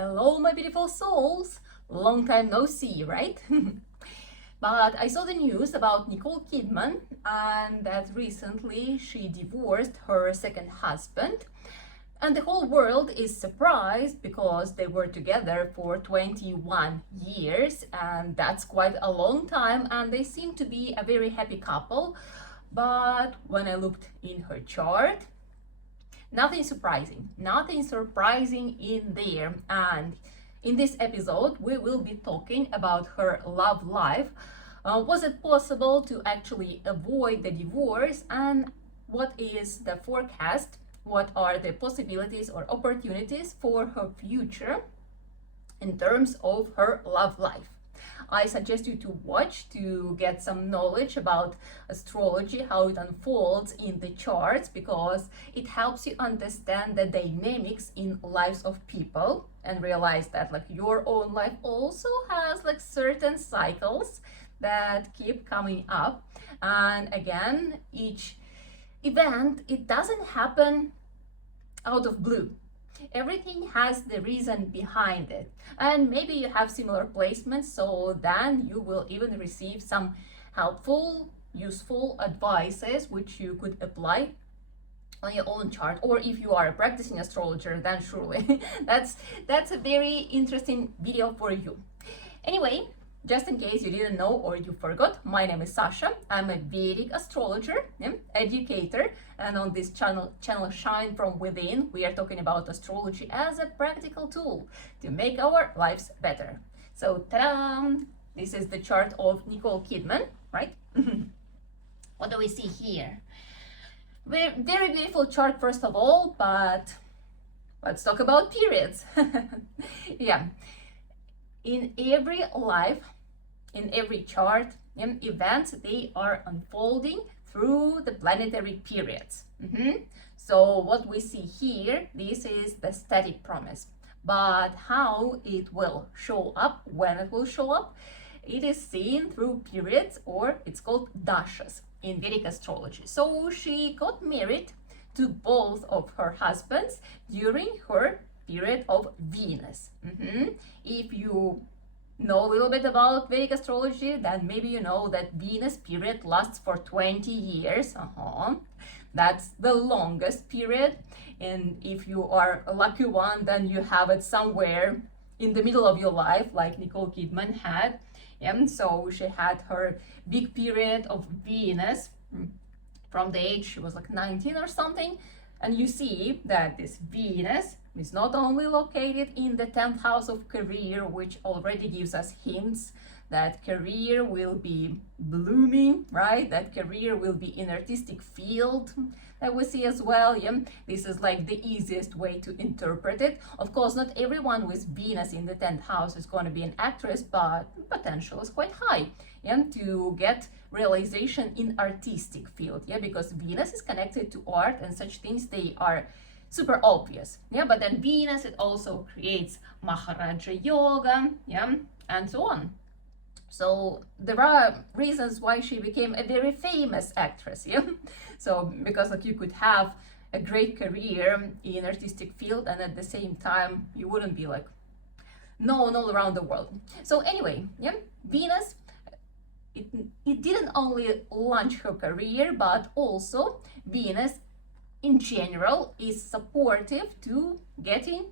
Hello, my beautiful souls. Long time no see, right? But I saw the news about Nicole Kidman and that recently she divorced her second husband. And the whole world is surprised because they were together for 21 years, and that's quite a long time, and they seem to be a very happy couple. But when I looked in her chart, nothing surprising in there. And in this episode we will be talking about her love life. Was it possible to actually avoid the divorce, and what is the forecast, what are the possibilities or opportunities for her future in terms of her love life. I suggest you to watch to get some knowledge about astrology, how it unfolds in the charts, because it helps you understand the dynamics in lives of people and realize that your own life also has certain cycles that keep coming up. And again, each event, it doesn't happen out of blue. Everything has the reason behind it, and maybe you have similar placements, so then you will even receive some helpful, useful advices which you could apply on your own chart. Or if you are a practicing astrologer, then surely that's a very interesting video for you. Anyway, just in case you didn't know or you forgot, my name is Sasha. I'm a Vedic astrologer, educator, and on this channel Shine From Within, we are talking about astrology as a practical tool to make our lives better. So, ta-da! This is the chart of Nicole Kidman, right? What do we see here? Very beautiful chart, first of all, but let's talk about periods. Yeah. In every life, in every chart, events, they are unfolding through the planetary periods. So what we see here, this is the static promise. But how it will show up, when it will show up, it is seen through periods, or it's called dashas in Vedic astrology. So she got married to both of her husbands during her period of Venus. If you know a little bit about Vedic astrology, then maybe you know that Venus period lasts for 20 years. That's the longest period, and if you are a lucky one, then you have it somewhere in the middle of your life, like Nicole Kidman had. And so she had her big period of Venus from the age she was 19 or something. And you see that this Venus is not only located in the 10th house of career, which already gives us hints that career will be blooming, right? That career will be in artistic field that we see as well. This is the easiest way to interpret it. Of course, not everyone with Venus in the 10th house is going to be an actress, but potential is quite high to get realization in artistic field, because Venus is connected to art and such things, they are super obvious. But then Venus, it also creates Maharaja yoga, and so on. So there are reasons why she became a very famous actress. So because you could have a great career in artistic field, and at the same time you wouldn't be known all around the world. So anyway, Venus, it didn't only launch her career, but also Venus in general is supportive to getting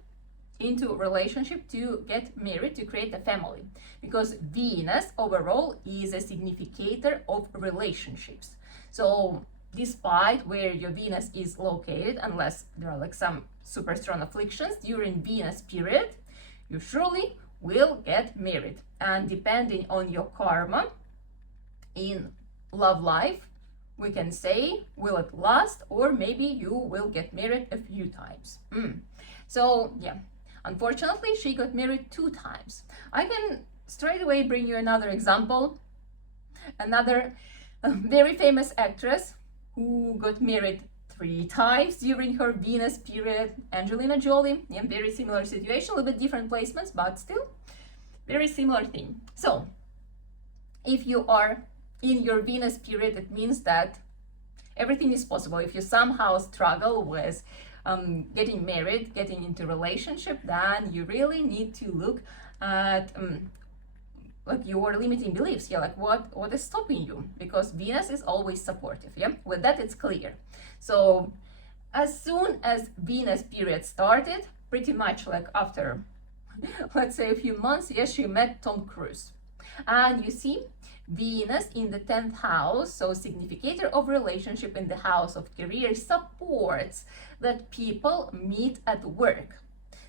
into a relationship, to get married, to create a family, because Venus overall is a significator of relationships. So despite where your Venus is located, unless there are some super strong afflictions during Venus period, you surely will get married. And depending on your karma in love life, we can say, will it last, or maybe you will get married a few times. So unfortunately, she got married 2 times. I can straight away bring you another example. Another very famous actress who got married 3 times during her Venus period, Angelina Jolie. Very similar situation, a little bit different placements, but still very similar thing. So if you are in your Venus period, it means that everything is possible. If you somehow struggle with getting married, getting into relationship, then you really need to look at like your limiting beliefs. Yeah, like what is stopping you, because Venus is always supportive. Yeah, with that it's clear. So as soon as Venus period started, pretty much like after let's say a few months, yes, she met Tom Cruise. And you see Venus in the 10th house, so significator of relationship in the house of career, supports that people meet at work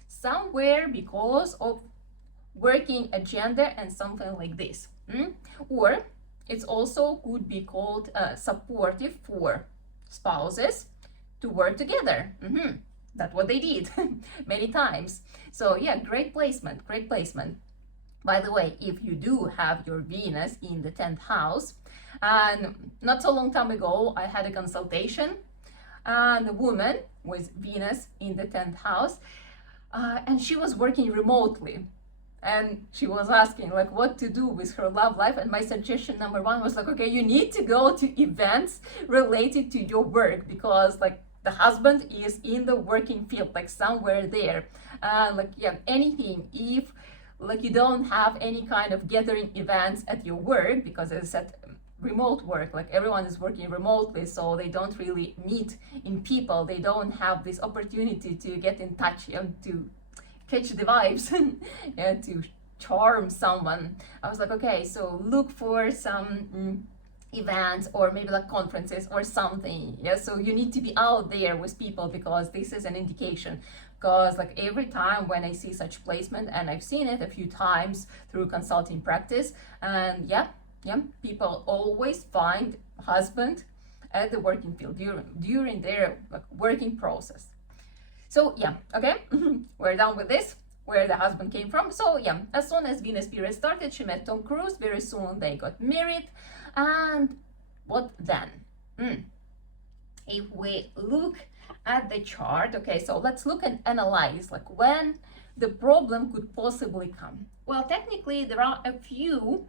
somewhere because of working agenda and something like this. Or it's also could be called supportive for spouses to work together. That's what they did many times. So yeah, great placement, great placement. By the way, if you do have your Venus in the 10th house, and not so long time ago, I had a consultation, and a woman with Venus in the 10th house, and she was working remotely. And she was asking like what to do with her love life, and my suggestion number one was like, okay, you need to go to events related to your work, because like the husband is in the working field, like somewhere there. Like yeah, anything, if like you don't have any kind of gathering events at your work, because as I said, remote work, like everyone is working remotely, so they don't really meet in people, they don't have this opportunity to get in touch, to catch the vibes, to charm someone. I was like, okay, so look for some events or maybe like conferences or something. Yeah, so you need to be out there with people, because this is an indication. Because like every time when I see such placement, and I've seen it a few times through consulting practice, and yeah, people always find husband at the working field during their like working process. So yeah, okay, we're done with this, where the husband came from. So yeah, as soon as Venus period started, she met Tom Cruise. Very soon they got married. And what then? If we look at the chart, okay, so let's look and analyze like when the problem could possibly come. Well, technically there are a few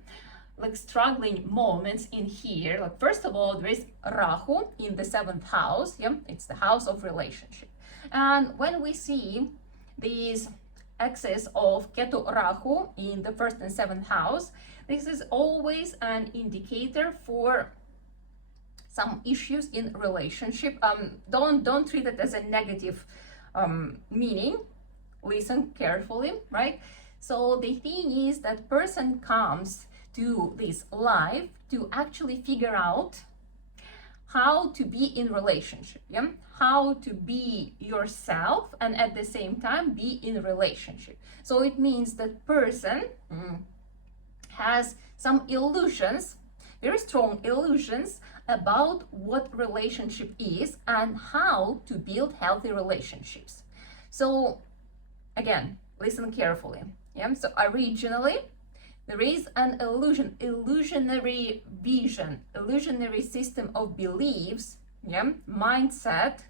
like struggling moments in here. Like first of all, there is Rahu in the 7th house. Yeah, it's the house of relationship. And when we see these axis of Ketu Rahu in the 1st and 7th house, this is always an indicator for some issues in relationship. Don't treat it as a negative meaning. Listen carefully, right? So the thing is that person comes to this life to actually figure out how to be in relationship, yeah? How to be yourself and at the same time be in relationship. So it means that person has some illusions, very strong illusions about what relationship is and how to build healthy relationships. So again, listen carefully. Yeah, so originally there is an illusionary vision, illusionary system of beliefs, yeah, mindset,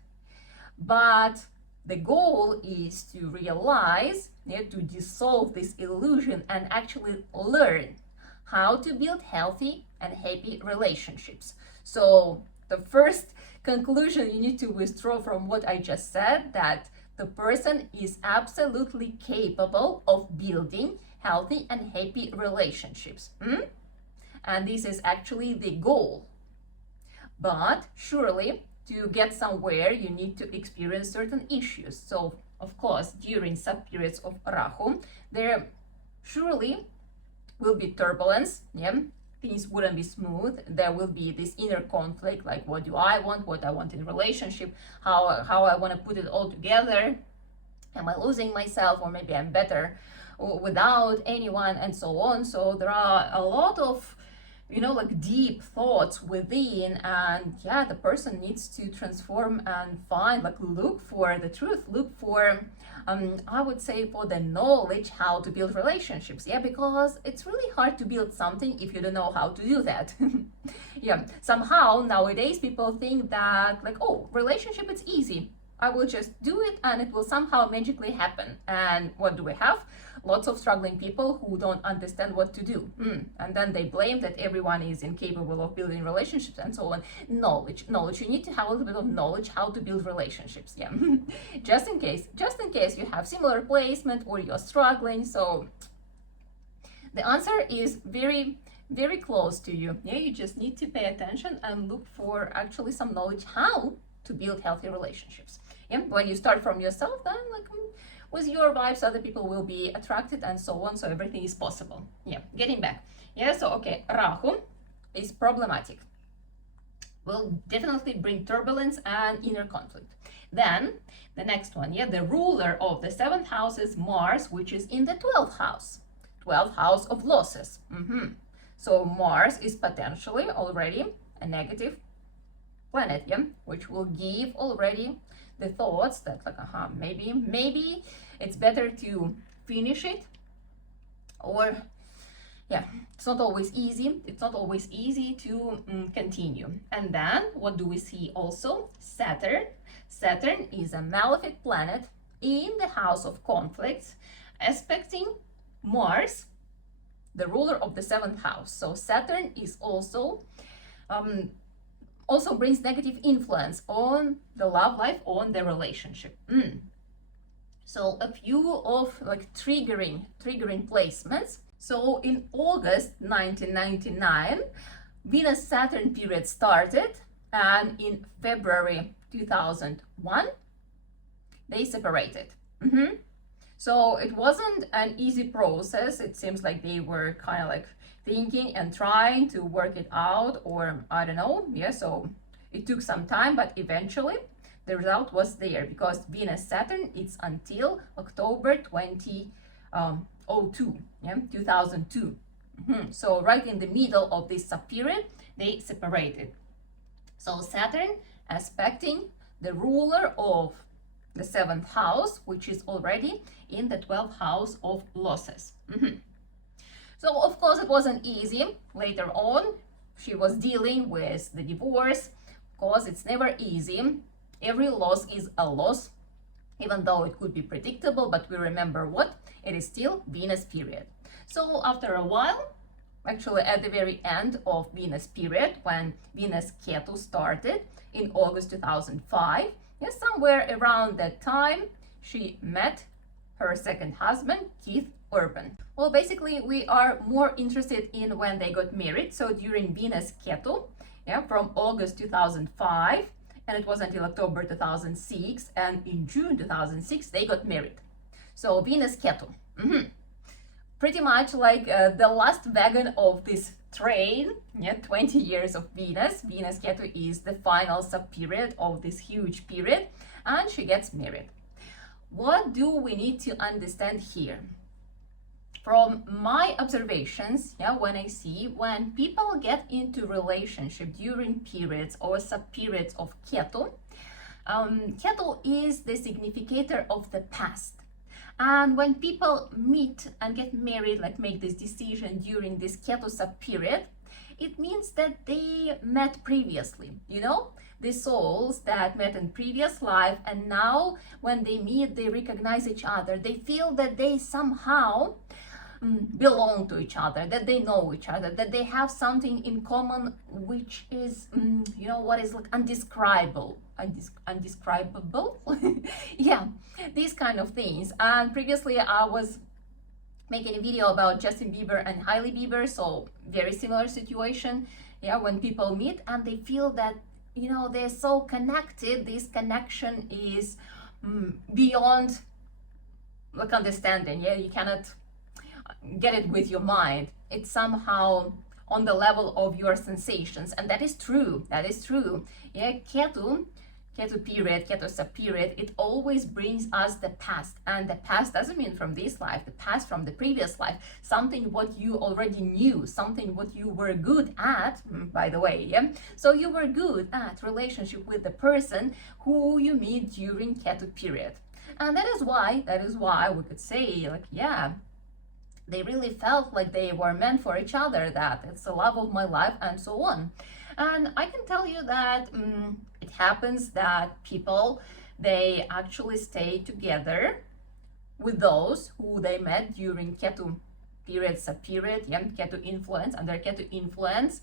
but the goal is to realize, yeah, to dissolve this illusion and actually learn how to build healthy and happy relationships. So the first conclusion you need to withdraw from what I just said, that the person is absolutely capable of building healthy and happy relationships. And this is actually the goal. But surely to get somewhere, you need to experience certain issues. So of course, during sub-periods of Rahu, there surely will be turbulence. Yeah, things wouldn't be smooth. There will be this inner conflict, like what do I want, what I want in relationship, how I want to put it all together. Am I losing myself, or maybe I'm better without anyone, and so on. So there are a lot of, you know, like deep thoughts within, and yeah, the person needs to transform and find, like, look for the truth, look for I would say for the knowledge how to build relationships. Yeah, because it's really hard to build something if you don't know how to do that. Yeah, somehow nowadays people think that, like, oh, relationship, it's easy, I will just do it and it will somehow magically happen. And what do we have? lots of struggling people who don't understand what to do. And then they blame that everyone is incapable of building relationships and so on. Knowledge. You need to have a little bit of knowledge how to build relationships. Yeah. just in case you have similar placement or you're struggling. So the answer is very, very close to you. Yeah, you just need to pay attention and look for actually some knowledge how to build healthy relationships. Yeah, when you start from yourself, then like with your vibes, other people will be attracted and so on. So everything is possible. Yeah, getting back. Yeah, so okay, Rahu is problematic. Will definitely bring turbulence and inner conflict. Then the next one, yeah, the ruler of the 7th house is Mars, which is in the 12th house. 12th house of losses. So Mars is potentially already a negative planet, yeah, which will give already the thoughts that like, maybe it's better to finish it, or yeah, it's not always easy. It's not always easy to continue. And then what do we see also? Saturn. Saturn is a malefic planet in the house of conflicts, aspecting Mars, the ruler of the 7th house. So Saturn is also brings negative influence on the love life, on the relationship. So a few of like triggering placements. So in August 1999, Venus-Saturn period started, and in February 2001, they separated. So it wasn't an easy process. It seems like they were kind of like thinking and trying to work it out, or I don't know. Yeah, so it took some time, but eventually the result was there, because Venus-Saturn, it's until October 2002. So right in the middle of this sub-period, they separated. So Saturn aspecting the ruler of the 7th house, which is already in the 12th house of losses. So of course it wasn't easy. Later on, she was dealing with the divorce. Of course, it's never easy. Every loss is a loss, even though it could be predictable, but we remember what? It is still Venus period. So after a while, actually at the very end of Venus period, when Venus Ketu started in August 2005, yes, somewhere around that time, she met her second husband, Keith Urban. Well, basically, we are more interested in when they got married. So during Venus Ketu, yeah, from August 2005, and it was until October 2006, and in June 2006, they got married. So Venus Ketu. Pretty much like the last wagon of this train, yeah, 20 years of Venus. Venus Ketu is the final sub-period of this huge period, and she gets married. What do we need to understand here? From my observations, yeah, when people get into relationship during periods or sub-periods of Ketu, Ketu is the significator of the past. And when people meet and get married, like make this decision during this Ketu sub-period, it means that they met previously, you know? The souls that met in previous life, and now when they meet, they recognize each other. They feel that they somehow belong to each other, that they know each other, that they have something in common, which is, you know, what is like undescribable. Yeah, these kind of things. And previously I was making a video about Justin Bieber and Hailey Bieber, so very similar situation. Yeah, when people meet and they feel that, you know, they're so connected, this connection is beyond like understanding. Yeah, you cannot get it with your mind. It's somehow on the level of your sensations, and that is true. Yeah, Ketu period, Ketu sub-period, it always brings us the past, and the past doesn't mean from this life, the past from the previous life, something what you already knew, something what you were good at, by the way, yeah? So you were good at relationship with the person who you meet during Ketu period. And that is why we could say, like, yeah, they really felt like they were meant for each other, that it's the love of my life, and so on. And I can tell you that it happens that people, they actually stay together with those who they met during Ketu period, yeah, Ketu influence, under Ketu influence.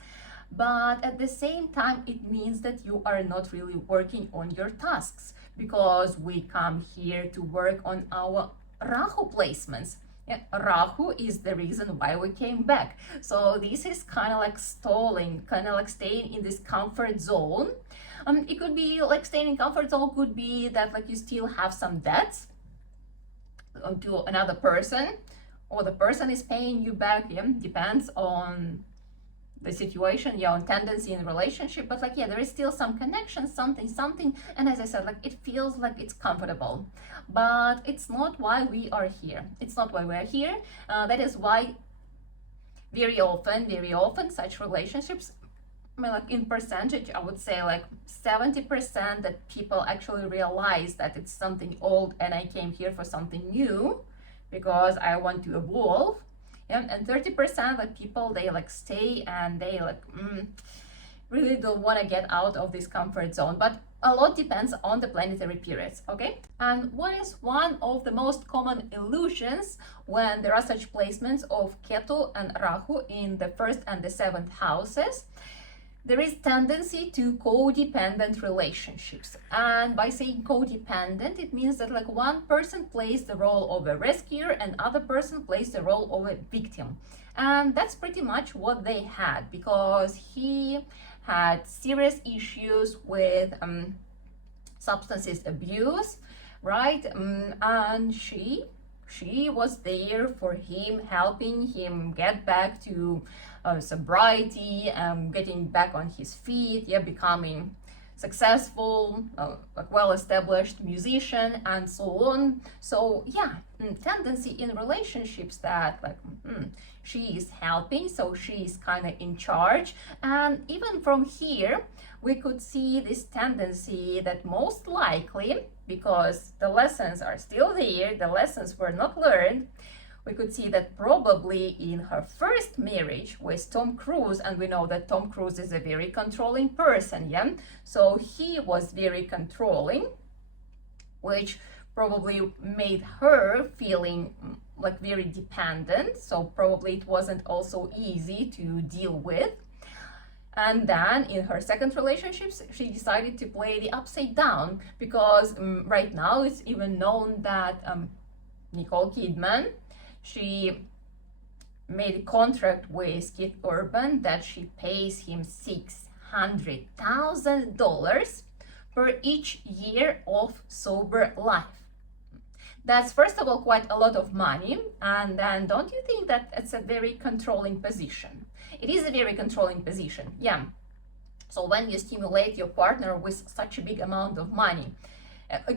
But at the same time, it means that you are not really working on your tasks, because we come here to work on our Rahu placements. Yeah, Rahu is the reason why we came back. So this is kind of like stalling, kind of like staying in this comfort zone. It could be like staying in comfort zone could be that like you still have some debts to another person, or the person is paying you back. Yeah, depends on the situation, yeah, on tendency in relationship. But like, yeah, there is still some connection, something, and as I said, like, it feels like it's comfortable, but it's not why we are here. It's not why we're here. That is why very often such relationships, I mean, like in percentage, I would say like 70% that people actually realize that it's something old and I came here for something new because I want to evolve. Yeah, and 30% that people, they like stay and they like really don't want to get out of this comfort zone. But a lot depends on the planetary periods, okay? And what is one of the most common illusions when there are such placements of Ketu and Rahu in the first and the seventh houses? There is tendency to codependent relationships. And by saying codependent, it means that like one person plays the role of a rescuer and other person plays the role of a victim. And that's pretty much what they had, because he had serious issues with substances abuse, right? And she was there for him, helping him get back to sobriety, getting back on his feet, yeah, becoming successful, like well-established musician, and so on. So yeah, tendency in relationships that like she is helping, so she is kind of in charge. And even from here, we could see this tendency that most likely, because the lessons are still there, the lessons were not learned, we could see that probably in her first marriage with Tom Cruise, and we know that Tom Cruise is a very controlling person, yeah? So he was very controlling, which probably made her feeling like very dependent. So probably it wasn't also easy to deal with. And then in her second relationships, she decided to play the upside down, because right now it's even known that Nicole Kidman, she made a contract with Keith Urban that she pays him $600,000 per each year of sober life. That's first of all quite a lot of money, and then don't you think that it's a very controlling position? It is a very controlling position, yeah. So when you stimulate your partner with such a big amount of money,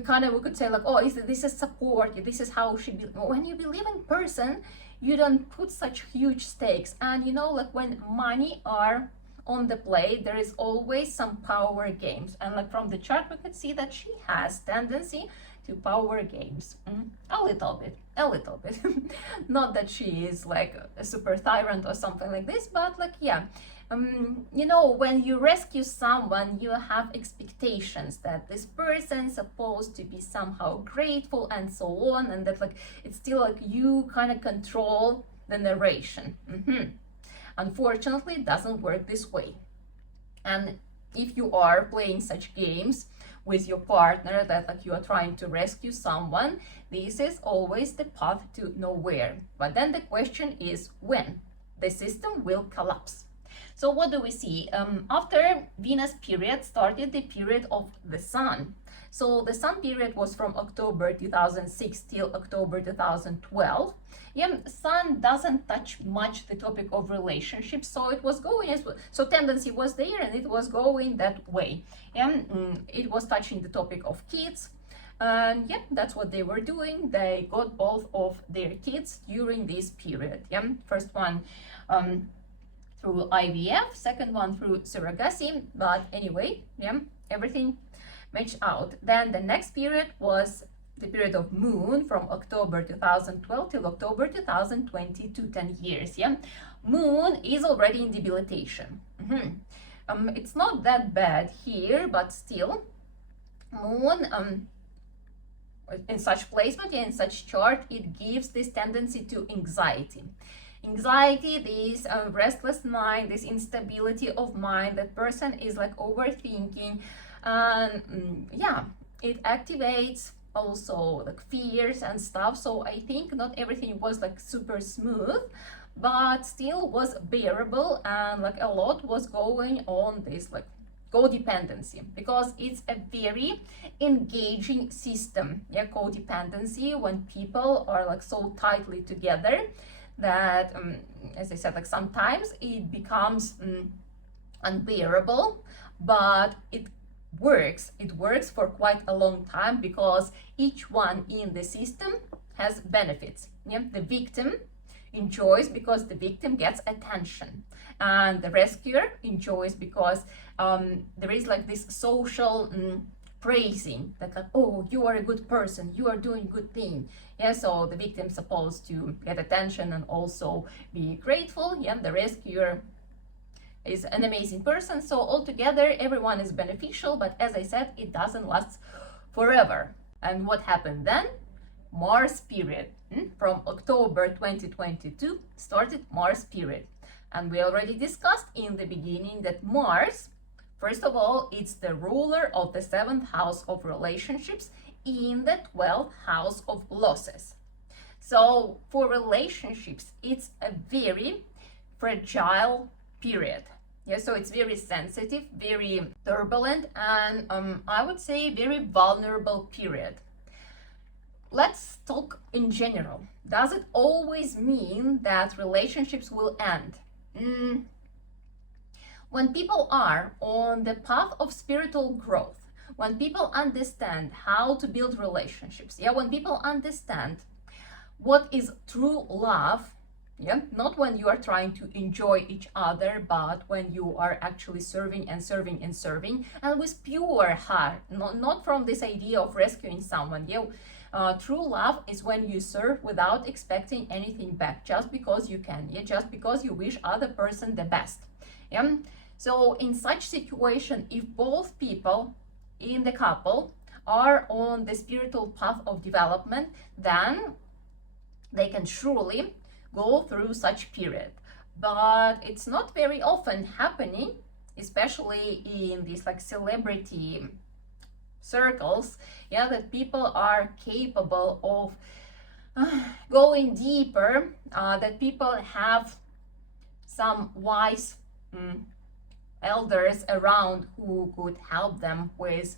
kind of we could say like, oh, this is support, this is how she be. When you believe in person, you don't put such huge stakes. And you know, like when money are on the play, there is always some power games. And like from the chart, we could see that she has tendency to power games. A little bit. Not that she is like a super tyrant or something like this, but like, yeah. You know, when you rescue someone, you have expectations that this person is supposed to be somehow grateful and so on, and that like it's still like you kind of control the narration. Unfortunately, it doesn't work this way. And if you are playing such games with your partner, that like you are trying to rescue someone, this is always the path to nowhere. But then the question is when the system will collapse. So what do we see? After Venus period started the period of the Sun. So the Sun period was from October 2006 till October 2012. Yeah, Sun doesn't touch much the topic of relationships, so it was going as well. So tendency was there and it was going that way. It was touching the topic of kids. And yeah, that's what they were doing. They got both of their kids during this period. Yeah, first one through IVF, second one through surrogacy, but anyway, yeah, everything matched out. Then the next period was the period of Moon from October 2012 till October 2022, 10 years, yeah. Moon is already in debilitation. It's not that bad here, but still, Moon in such placement, in such chart, it gives this tendency to anxiety. Anxiety, this restless mind, this instability of mind, that person is like overthinking, and yeah, it activates also like fears and stuff. So I think not everything was like super smooth, but still was bearable, and like a lot was going on this like codependency, because it's a very engaging system. Yeah, codependency, when people are like so tightly together that as I said, like sometimes it becomes unbearable, but it works for quite a long time, because each one in the system has benefits. Yeah, the victim enjoys because the victim gets attention, and the rescuer enjoys because there is like this social praising, that like, oh, you are a good person, you are doing good thing. Yeah, so the victim's supposed to get attention and also be grateful. Yeah, the rescuer is an amazing person. So altogether everyone is beneficial, but as I said, it doesn't last forever. And what happened then? Mars period. From October 2022 started Mars period, and we already discussed in the beginning that Mars, first of all, it's the ruler of the 7th house of relationships in the 12th house of losses. So for relationships, it's a very fragile period. Yeah, so it's very sensitive, very turbulent, and I would say very vulnerable period. Let's talk in general. Does it always mean that relationships will end? When people are on the path of spiritual growth, when people understand how to build relationships, yeah, when people understand what is true love, yeah, not when you are trying to enjoy each other, but when you are actually serving and serving and serving, and with pure heart, not from this idea of rescuing someone. Yeah, true love is when you serve without expecting anything back, just because you can, yeah, just because you wish other person the best. Yeah. So in such situation, if both people in the couple are on the spiritual path of development, then they can surely go through such period. But it's not very often happening, especially in these like celebrity circles, yeah, that people are capable of going deeper, that people have some wise elders around who could help them with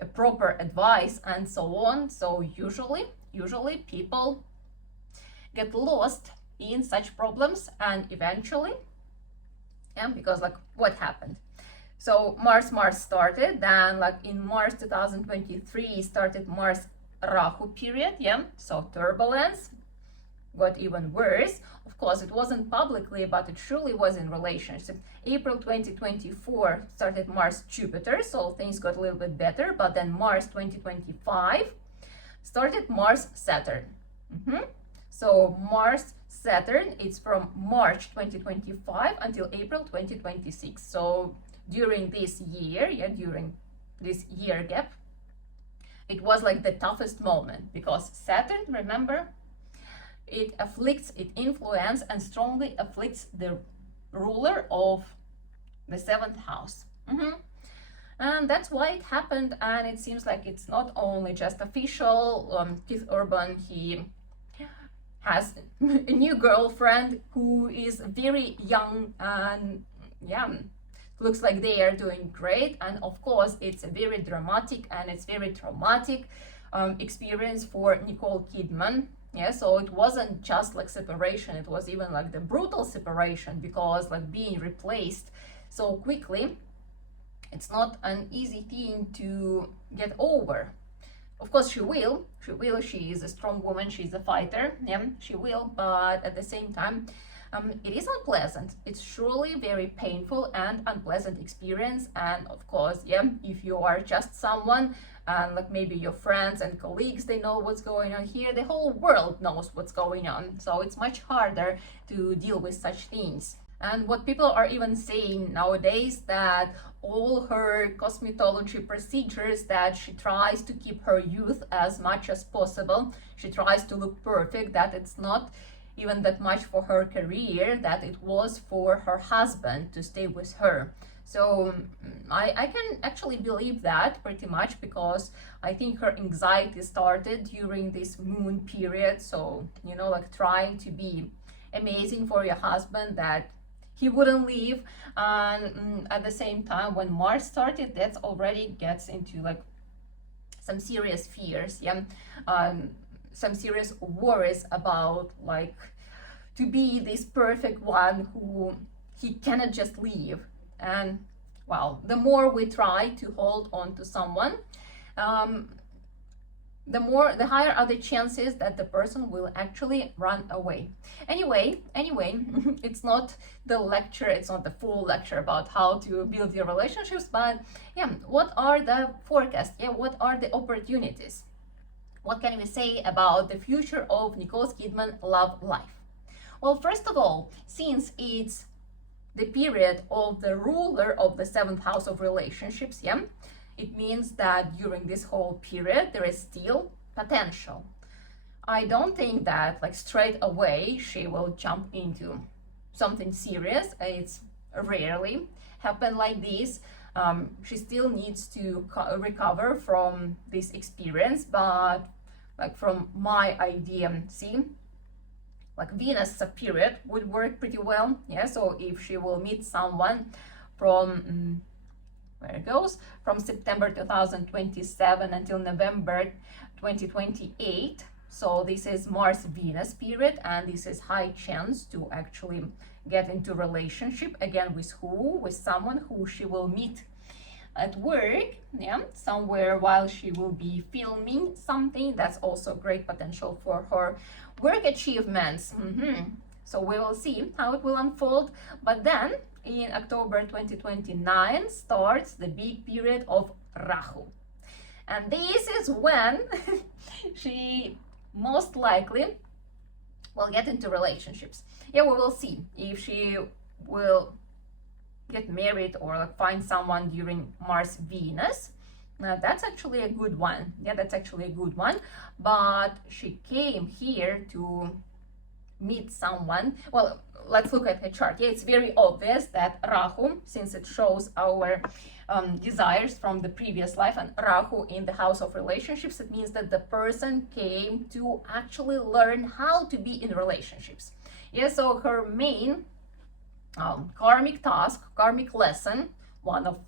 a proper advice and so on. So usually people get lost in such problems, and eventually, yeah, because like what happened? So Mars started, then like in March 2023 started Mars Rahu period. Yeah, so turbulence got even worse. Of course, it wasn't publicly, but it surely was in relationship. April 2024 started Mars Jupiter, so things got a little bit better. But then Mars 2025 started Mars Saturn. So Mars Saturn, it's from March 2025 until April 2026. So during this year, yeah, during this year gap, it was like the toughest moment, because Saturn, remember, it afflicts, it influences and strongly afflicts the ruler of the 7th house. And that's why it happened. And it seems like it's not only just official. Keith Urban, he has a new girlfriend who is very young, and yeah, looks like they are doing great. And of course, it's a very dramatic and it's very traumatic experience for Nicole Kidman. Yeah, so it wasn't just like separation, it was even like the brutal separation, because like being replaced so quickly, it's not an easy thing to get over. Of course, she will, she is a strong woman, she's a fighter, yeah, she will, but at the same time, it is unpleasant. It's surely very painful and unpleasant experience. And of course, yeah, if you are just someone, and like maybe your friends and colleagues, they know what's going on here, the whole world knows what's going on. So it's much harder to deal with such things. And what people are even saying nowadays, that all her cosmetology procedures, that she tries to keep her youth as much as possible. She tries to look perfect, that it's not even that much for her career, that it was for her husband to stay with her. So I can actually believe that pretty much, because I think her anxiety started during this moon period. So, you know, like trying to be amazing for your husband, that he wouldn't leave. And at the same time, when Mars started, that already gets into like some serious fears, yeah, some serious worries about like to be this perfect one who he cannot just leave. And well, the more we try to hold on to someone, the higher are the chances that the person will actually run away. Anyway, it's not the lecture, it's not the full lecture about how to build your relationships, but yeah, what are the forecasts? Yeah, what are the opportunities? What can we say about the future of Nicole Kidman love life? Well, first of all, since it's the period of the ruler of the 7th house of relationships, yeah, it means that during this whole period there is still potential. I don't think that like straight away she will jump into something serious. It's rarely happen like this. She still needs to recover from this experience, but like from my idea, see, like Venus period would work pretty well. Yeah, so if she will meet someone from where it goes, from September 2027 until November 2028. So this is Mars-Venus period, and this is high chance to actually get into relationship again with who? With someone who she will meet at work, yeah, somewhere while she will be filming something. That's also great potential for her work achievements. So we will see how it will unfold. But then in October 2029 starts the big period of Rahu. And this is when she most likely will get into relationships. Yeah, we will see if she will get married or like find someone during Mars Venus. That's actually a good one. Yeah, that's actually a good one. But she came here to meet someone. Well, let's look at her chart. Yeah, it's very obvious that Rahu, since it shows our desires from the previous life, and Rahu in the house of relationships, it means that the person came to actually learn how to be in relationships. Yeah, so her main karmic task, karmic lesson, one of,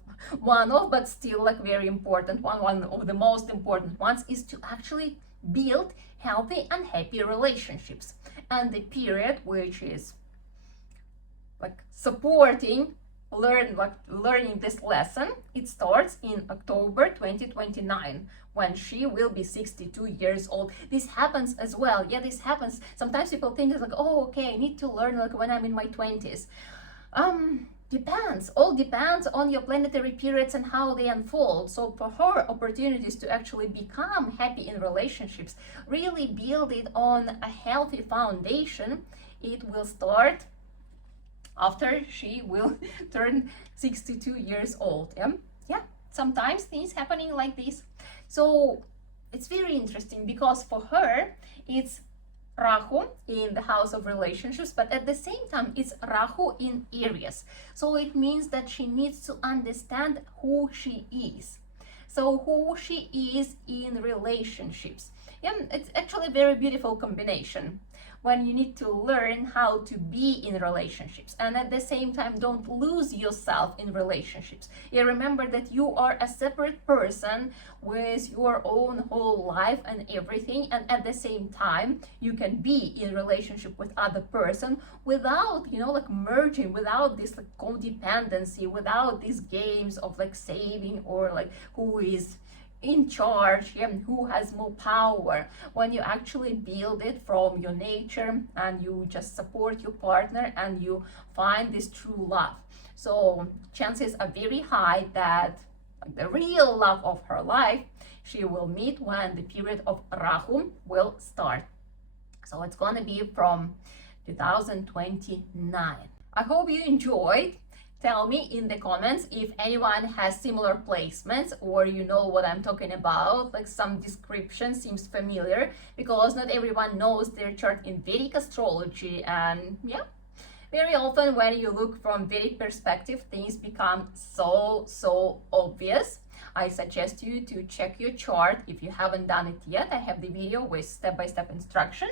but still like very important one of the most important ones, is to actually build healthy and happy relationships. And the period which is like supporting learning this lesson, it starts in October 2029, when she will be 62 years old. This happens as well. Yeah, this happens. Sometimes people think it's like, oh, okay, I need to learn like when I'm in my 20s. Depends. All depends on your planetary periods and how they unfold. So for her, opportunities to actually become happy in relationships, really build it on a healthy foundation, it will start after she will turn 62 years old. Yeah, sometimes things happening like this. So it's very interesting, because for her it's Rahu in the house of relationships, but at the same time it's Rahu in Aries. So it means that she needs to understand who she is. So who she is in relationships. And it's actually a very beautiful combination, when you need to learn how to be in relationships and at the same time don't lose yourself in relationships. Yeah, remember that you are a separate person with your own whole life and everything, and at the same time you can be in relationship with other person without, you know, like merging, without this like codependency, without these games of like saving or like who is in charge, yeah, who has more power. When you actually build it from your nature and you just support your partner and you find this true love, so chances are very high that the real love of her life she will meet when the period of Rahu will start. So it's gonna be from 2029. I hope you enjoyed. Tell me in the comments if anyone has similar placements or you know what I'm talking about, like some description seems familiar, because not everyone knows their chart in Vedic astrology. And yeah, very often when you look from Vedic perspective, things become so obvious. I suggest you to check your chart if you haven't done it yet. I have the video with step-by-step instruction.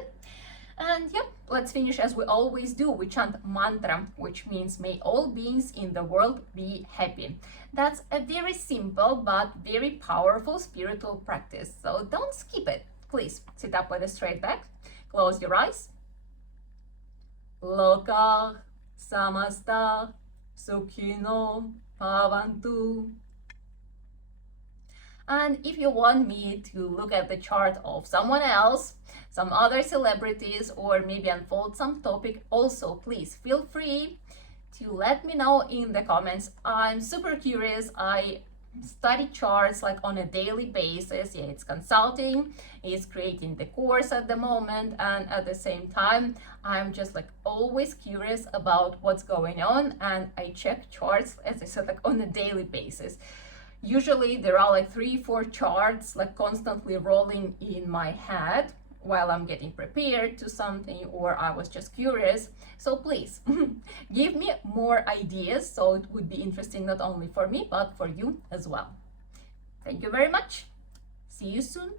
And yeah, let's finish as we always do. We chant mantra, which means may all beings in the world be happy. That's a very simple but very powerful spiritual practice, so don't skip it. Please sit up with a straight back, close your eyes. Loka samasta sukhino bhavantu. And if you want me to look at the chart of someone else, some other celebrities, or maybe unfold some topic, also please feel free to let me know in the comments. I'm super curious. I study charts like on a daily basis. Yeah, it's consulting, it's creating the course at the moment, and at the same time I'm just like always curious about what's going on, and I check charts, as I said, like on a daily basis. Usually there are like 3-4 charts like constantly rolling in my head while I'm getting prepared to something, or I was just curious. So please give me more ideas, so it would be interesting not only for me but for you as well. Thank you very much. See you soon.